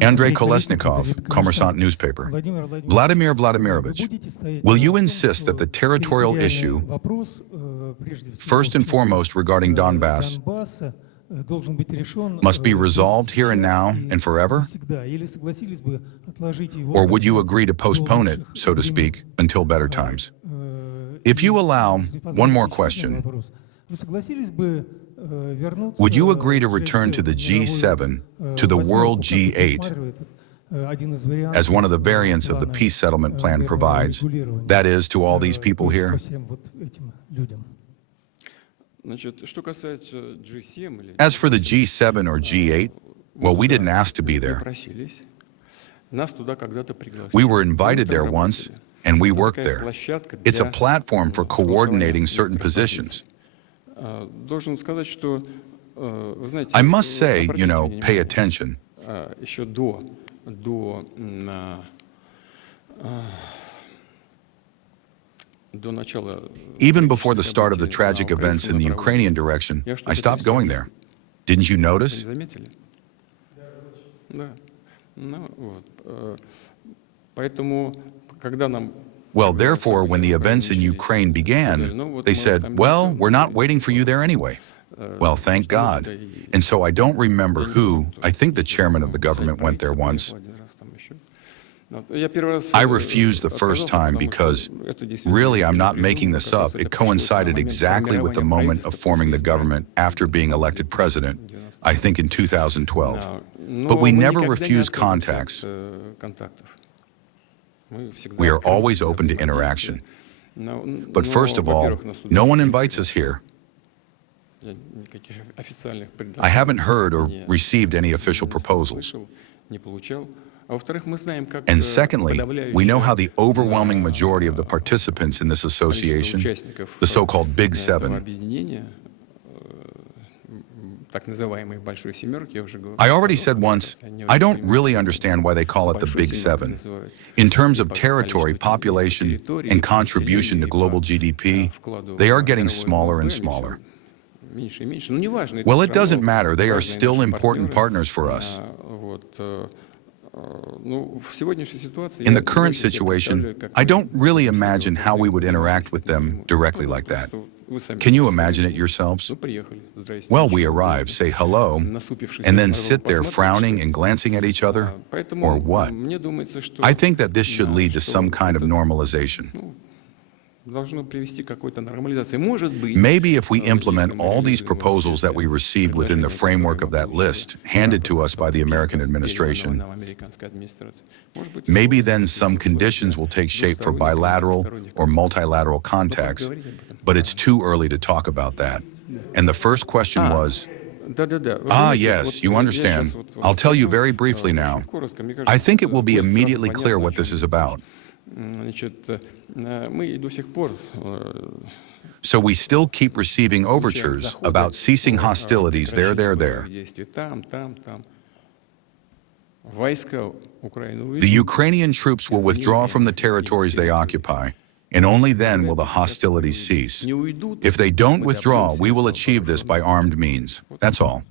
Andrei Kolesnikov, Kommersant newspaper. Vladimir Vladimirovich, will you insist that the territorial issue, first and foremost regarding Donbass, must be resolved here and now and forever? Or would you agree to postpone it, so to speak, until better times? If you allow one more question, would you agree to return to the G7, to the world G8, as one of the variants of the peace settlement plan provides, that is, to all these people here? As for the G7 or G8, well, we didn't ask to be there. We were invited there once, and we worked there. It's a platform for coordinating certain positions. I must say, pay attention. Even before the start of the tragic events in the Ukrainian direction, I stopped going there. Didn't you notice? Well, therefore, when the events in Ukraine began, they said, well, we're not waiting for you there anyway. Well, thank God. And so I don't remember who, I think the chairman of the government went there once. I refused the first time because, really, I'm not making this up, it coincided exactly with the moment of forming the government after being elected president, I think in 2012. But we never refuse contacts. We are always open to interaction. But first of all, no one invites us here. I haven't heard or received any official proposals. And secondly, we know how the overwhelming majority of the participants in this association, the so-called Big Seven, I already said once, I don't really understand why they call it the Big Seven. In terms of territory, population, and contribution to global GDP, they are getting smaller and smaller. Well, it doesn't matter. They are still important partners for us. In the current situation, I don't really imagine how we would interact with them directly like that. Can you imagine it yourselves? Well, we arrive, say hello, and then sit there frowning and glancing at each other, or what? I think that this should lead to some kind of normalization. Maybe if we implement all these proposals that we received within the framework of that list handed to us by the American administration, maybe then some conditions will take shape for bilateral or multilateral contacts, but it's too early to talk about that. And the first question was, yes, you understand. I'll tell you very briefly now. I think it will be immediately clear what this is about. So we still keep receiving overtures about ceasing hostilities there. The Ukrainian troops will withdraw from the territories they occupy, and only then will the hostilities cease. If they don't withdraw, we will achieve this by armed means. That's all.